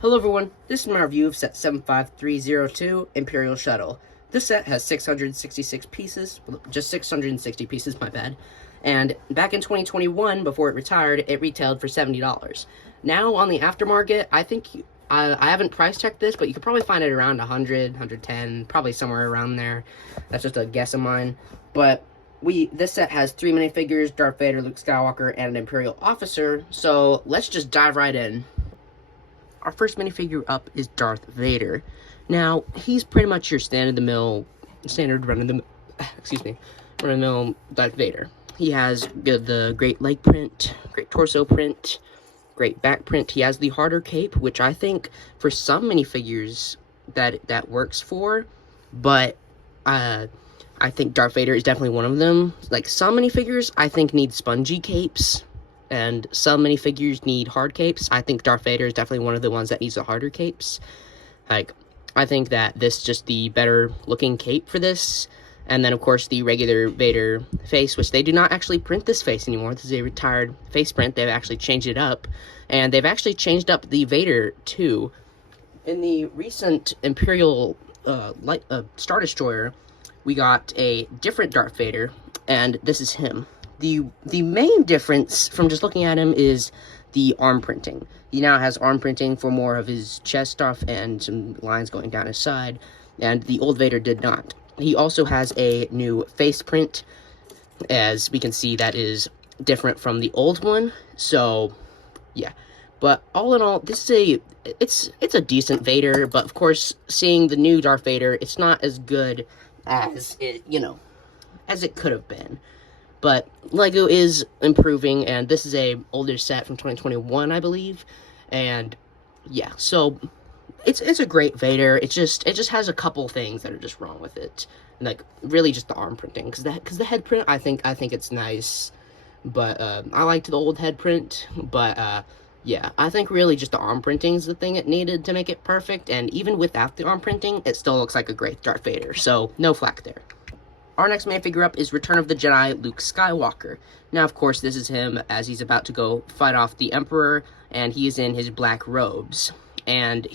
Hello everyone, this is my review of set 75302, Imperial Shuttle. This set has 666 pieces, just 660 pieces, my bad. And back in 2021, before it retired, it retailed for $70. Now on the aftermarket, I think, I haven't price checked this, but you could probably find it around 100, 110, probably somewhere around there. That's just a guess of mine. But this set has 3 minifigures, Darth Vader, Luke Skywalker, and an Imperial officer, so let's just dive right in. Our first minifigure up is Darth Vader. Now, he's pretty much your run-of-the-mill Darth Vader. He has the great leg print, great torso print, great back print. He has the harder cape, which I think for some minifigures that works for, but I think Darth Vader is definitely one of them. Like, some minifigures I think need spongy capes, and some minifigures need hard capes. I think Darth Vader is definitely one of the ones that needs the harder capes. Like, I think that this is just the better looking cape for this. And then, of course, the regular Vader face, which they do not actually print this face anymore. This is a retired face print. They've actually changed it up. And they've actually changed up the Vader, too. In the recent Imperial Star Destroyer, we got a different Darth Vader, and this is him. The main difference from just looking at him is the arm printing. He now has arm printing for more of his chest stuff and some lines going down his side, and the old Vader did not. He also has a new face print, as we can see that is different from the old one, so yeah. But all in all, this is it's a decent Vader, but of course, seeing the new Darth Vader, it's not as good as as it could have been. But LEGO is improving, and this is a older set from 2021, I believe. And yeah, so it's a great Vader. It just has a couple things that are just wrong with it, and like really just the arm printing, because the head print I think it's nice, but I liked the old head print, but yeah, I think really just the arm printing is the thing it needed to make it perfect. And even without the arm printing, it still looks like a great Darth Vader. So no flack there. Our next minifigure up is Return of the Jedi Luke Skywalker. Now, of course, this is him as he's about to go fight off the Emperor, and he is in his black robes. And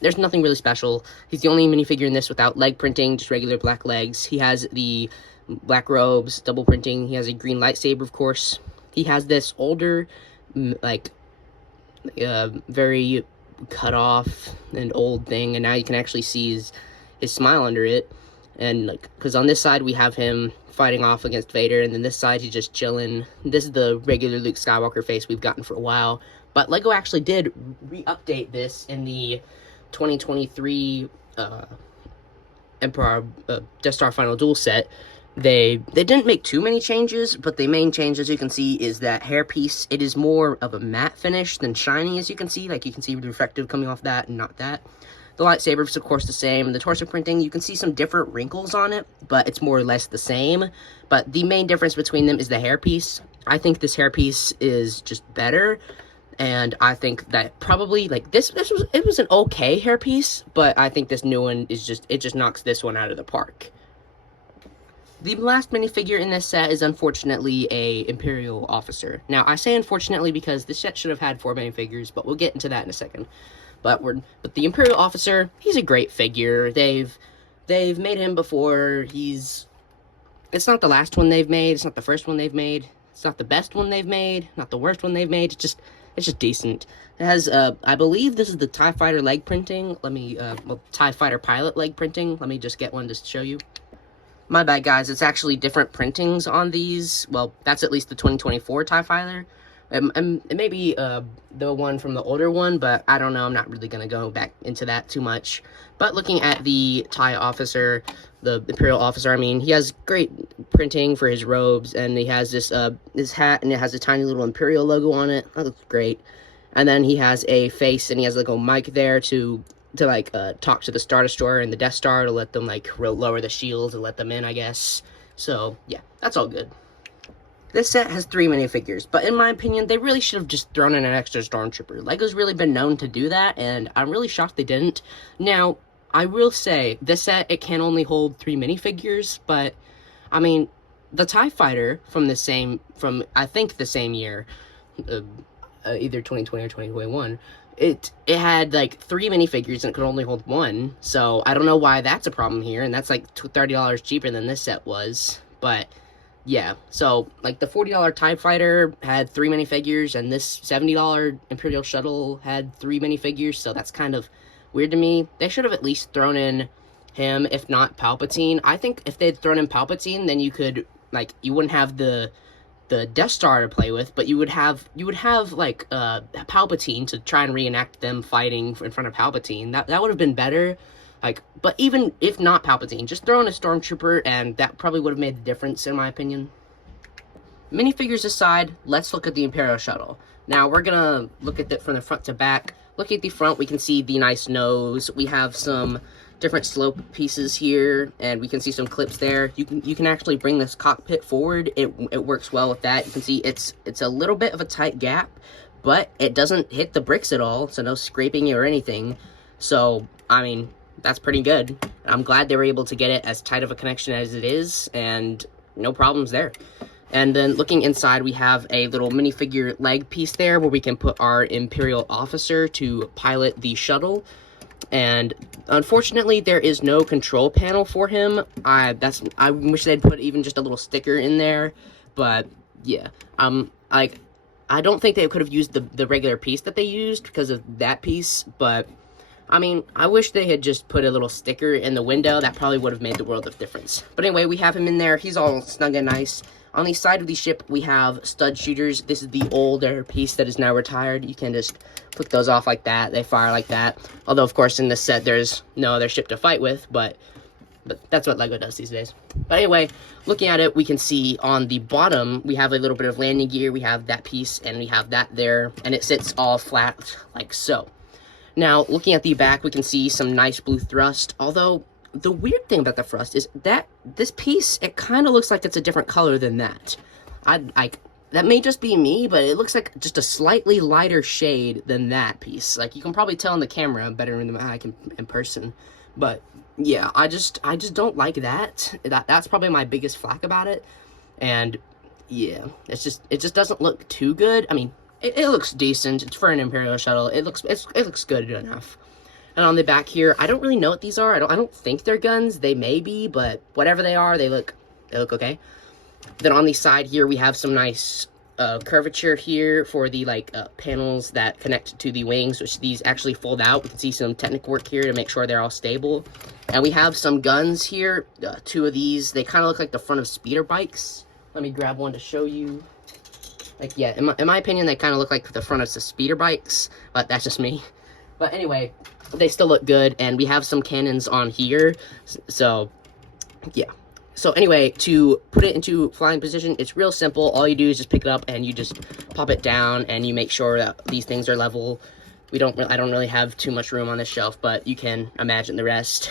there's nothing really special. He's the only minifigure in this without leg printing, just regular black legs. He has the black robes, double printing. He has a green lightsaber, of course. He has this older, very cut off and old thing, and now you can actually see his smile under it. And like, because on this side we have him fighting off against Vader, and then this side he's just chilling. This is the regular Luke Skywalker face we've gotten for a while, but LEGO actually did re-update this in the 2023 Emperor Death Star Final Duel set. They didn't make too many changes, but the main change, as you can see, is that hairpiece. It is more of a matte finish than shiny, as you can see. Like, you can see the reflective coming off that and not that. The lightsaber is, of course, the same. The torso printing, you can see some different wrinkles on it, but it's more or less the same. But the main difference between them is the hairpiece. I think this hairpiece is just better, and I think that probably, like, it was an okay hairpiece, but I think this new one is it just knocks this one out of the park. The last minifigure in this set is unfortunately a Imperial officer. Now, I say unfortunately because this set should have had 4 minifigures, but we'll get into that in a second. But the Imperial officer, he's a great figure. They've made him before. It's not the last one they've made. It's not the first one they've made. It's not the best one they've made. Not the worst one they've made. It's just decent. It has I believe this is the TIE Fighter leg printing. TIE Fighter pilot leg printing. Let me just get one to show you. My bad, guys. It's actually different printings on these. Well, that's at least the 2024 TIE Fighter. It may be the one from the older one, but I don't know. I'm not really going to go back into that too much. But looking at the TIE officer, the Imperial officer, I mean, he has great printing for his robes, and he has this hat, and it has a tiny little Imperial logo on it. That looks great. And then he has a face, and he has like a mic there to talk to the Star Destroyer and the Death Star to let them lower the shields and let them in, I guess. So yeah, that's all good. This set has 3 minifigures, but in my opinion, they really should have just thrown in an extra Stormtrooper. LEGO's really been known to do that, and I'm really shocked they didn't. Now, I will say, this set, it can only hold 3 minifigures, but, I mean, the TIE Fighter from I think the same year, either 2020 or 2021, it had like 3 minifigures and it could only hold 1, so I don't know why that's a problem here, and that's like $30 cheaper than this set was. But yeah, so like the $40 TIE Fighter had 3 minifigures, and this $70 Imperial Shuttle had 3 minifigures, so that's kind of weird to me. They should have at least thrown in him, if not Palpatine. I think if they'd thrown in Palpatine, then you could, like, you wouldn't have the Death Star to play with, but you would have like Palpatine to try and reenact them fighting in front of Palpatine. That would have been better. Like, but even if not Palpatine, just throw in a Stormtrooper, and that probably would have made the difference, in my opinion. Minifigures aside, let's look at the Imperial Shuttle. Now, we're gonna look at it from the front to back. Looking at the front, we can see the nice nose. We have some different slope pieces here, and we can see some clips there. You can actually bring this cockpit forward. It works well with that. You can see it's a little bit of a tight gap, but it doesn't hit the bricks at all, so no scraping or anything. So, I mean, that's pretty good. I'm glad they were able to get it as tight of a connection as it is, and no problems there. And then looking inside, we have a little minifigure leg piece there where we can put our Imperial officer to pilot the shuttle. And unfortunately, there is no control panel for him. I wish they'd put even just a little sticker in there, but yeah, like, I don't think they could have used the regular piece that they used because of that piece, but I mean, I wish they had just put a little sticker in the window. That probably would have made the world of difference. But anyway, we have him in there. He's all snug and nice. On the side of the ship, we have stud shooters. This is the older piece that is now retired. You can just flick those off like that. They fire like that. Although, of course, in this set, there's no other ship to fight with, but that's what LEGO does these days. But anyway, looking at it, we can see on the bottom, we have a little bit of landing gear. We have that piece, and we have that there, and it sits all flat like so. Now, looking at the back, we can see some nice blue thrust, although the weird thing about the thrust is that this piece, it kind of looks like it's a different color than that. That may just be me, but it looks like just a slightly lighter shade than that piece. Like, you can probably tell on the camera better than I can in person. But yeah, I just don't like that. That's probably my biggest flack about it. And yeah, it just doesn't look too good. I mean, it looks decent. It's for an Imperial shuttle. It looks good enough. And on the back here, I don't really know what these are. I don't think they're guns. They may be, but whatever they are, they look okay. Then on the side here, we have some nice curvature here for the panels that connect to the wings, which these actually fold out. We can see some technical work here to make sure they're all stable. And we have some guns here. 2 of these, they kind of look like the front of speeder bikes. Let me grab one to show you. Like, yeah, in my opinion, they kind of look like the front of the speeder bikes, but that's just me. But anyway, they still look good, and we have some cannons on here, so yeah. So anyway, to put it into flying position, it's real simple. All you do is just pick it up, and you just pop it down, and you make sure that these things are level. I don't really have too much room on this shelf, but you can imagine the rest.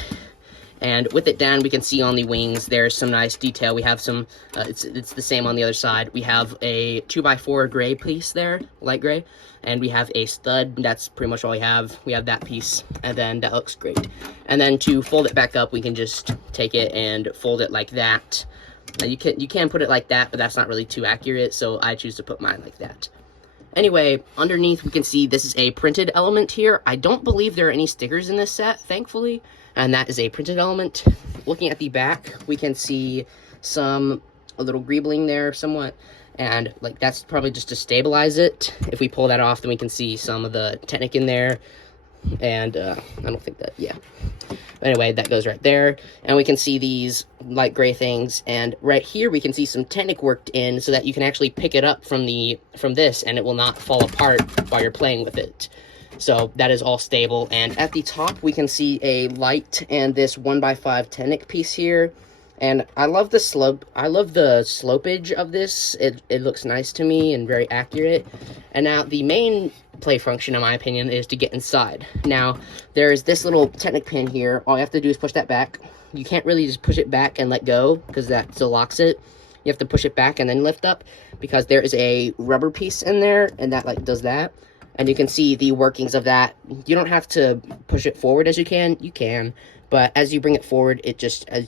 And with it down, we can see on the wings, there's some nice detail. We have some, it's the same on the other side. We have a 2x4 gray piece there, light gray. And we have a stud, that's pretty much all we have. We have that piece, and then that looks great. And then to fold it back up, we can just take it and fold it like that. Now you can put it like that, but that's not really too accurate, so I choose to put mine like that. Anyway, underneath we can see this is a printed element here. I don't believe there are any stickers in this set, thankfully. And that is a printed element. Looking at the back, we can see a little greebling there somewhat. And like that's probably just to stabilize it. If we pull that off, then we can see some of the Technic in there. And I don't think that, yeah. Anyway, that goes right there. And we can see these light gray things. And right here, we can see some Technic worked in so that you can actually pick it up from this, and it will not fall apart while you're playing with it. So that is all stable. And at the top, we can see a light and this 1x5 Technic piece here. And I love the slope. I love the slopage of this. It looks nice to me and very accurate. And now the main play function, in my opinion, is to get inside. Now, there's this little Technic pin here. All you have to do is push that back. You can't really just push it back and let go, because that still locks it. You have to push it back and then lift up, because there is a rubber piece in there, and that does that. And you can see the workings of that. You don't have to push it forward as you can, but as you bring it forward,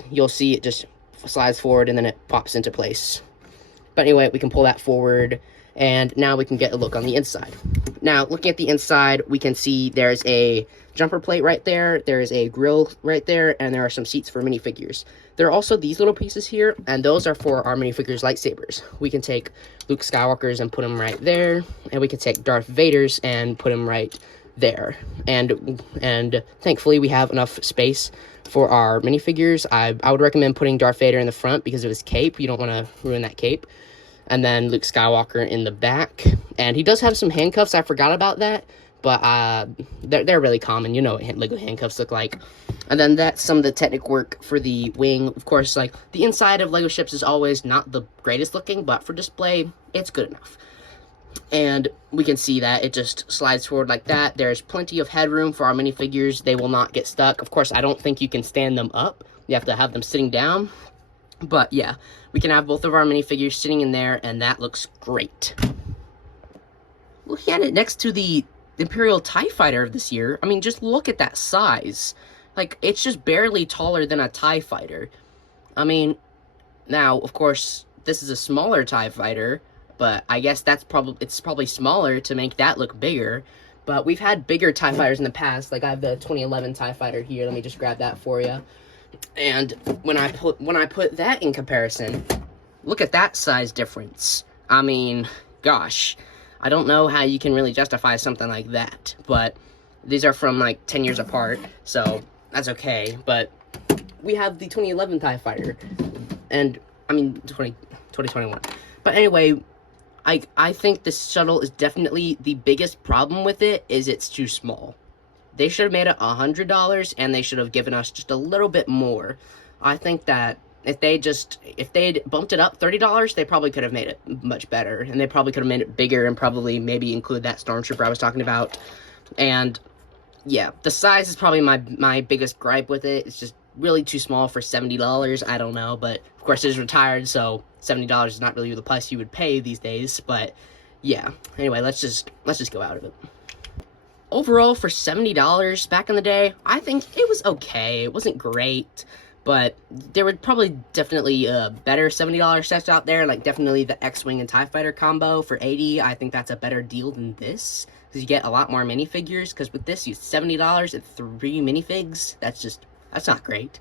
you'll see it just slides forward and then it pops into place. But anyway, we can pull that forward, And now we can get a look on the inside. Now, looking at the inside, we can see there's a jumper plate right there, there's a grill right there, and there are some seats for minifigures. There are also these little pieces here, and those are for our minifigures' lightsabers. We can take Luke Skywalker's and put them right there, and we can take Darth Vader's and put them right there. And thankfully, we have enough space for our minifigures. I would recommend putting Darth Vader in the front because of his cape. You don't want to ruin that cape. And then Luke Skywalker in the back. And he does have some handcuffs. I forgot about that. But they're really common. You know what Lego handcuffs look like. And then that's some of the technical work for the wing. Of course, like, the inside of Lego ships is always not the greatest looking, but for display, it's good enough. And we can see that it just slides forward like that. There's plenty of headroom for our minifigures. They will not get stuck. Of course, I don't think you can stand them up. You have to have them sitting down. But yeah, we can have both of our minifigures sitting in there, and that looks great. Looking at it next to the Imperial TIE Fighter of this year, I mean, just look at that size. Like, it's just barely taller than a TIE Fighter. I mean, now, of course, this is a smaller TIE Fighter, but I guess it's probably smaller to make that look bigger. But we've had bigger TIE Fighters in the past. Like, I have the 2011 TIE Fighter here. Let me just grab that for you. And when I put that in comparison, look at that size difference. I mean, gosh, I don't know how you can really justify something like that. But these are from like 10 years apart, so that's okay. But we have the 2011 TIE Fighter, and I mean 2021. But anyway, I think this shuttle is definitely the biggest problem with it is it's too small. They should have made it $100, and they should have given us just a little bit more. I think that if they'd bumped it up $30, they probably could have made it much better, and they probably could have made it bigger and probably maybe include that stormtrooper I was talking about. And yeah, the size is probably my biggest gripe with it. It's just really too small for $70. I don't know, but of course it is retired, so $70 is not really the price you would pay these days. But yeah, anyway, let's just go out of it. Overall, for $70 back in the day, I think it was okay. It wasn't great, but there were probably definitely better $70 sets out there, like definitely the X-Wing and TIE Fighter combo for $80. I think that's a better deal than this, because you get a lot more minifigures, because with this, you $70 and 3 minifigs. That's not great.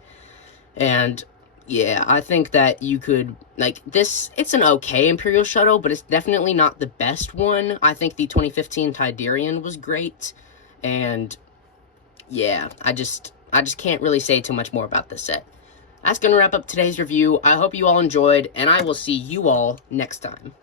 And yeah, I think that you could, like, this, it's an okay Imperial shuttle, but it's definitely not the best one. I think the 2015 Tidarian was great, and yeah, I just can't really say too much more about this set. That's going to wrap up today's review. I hope you all enjoyed, and I will see you all next time.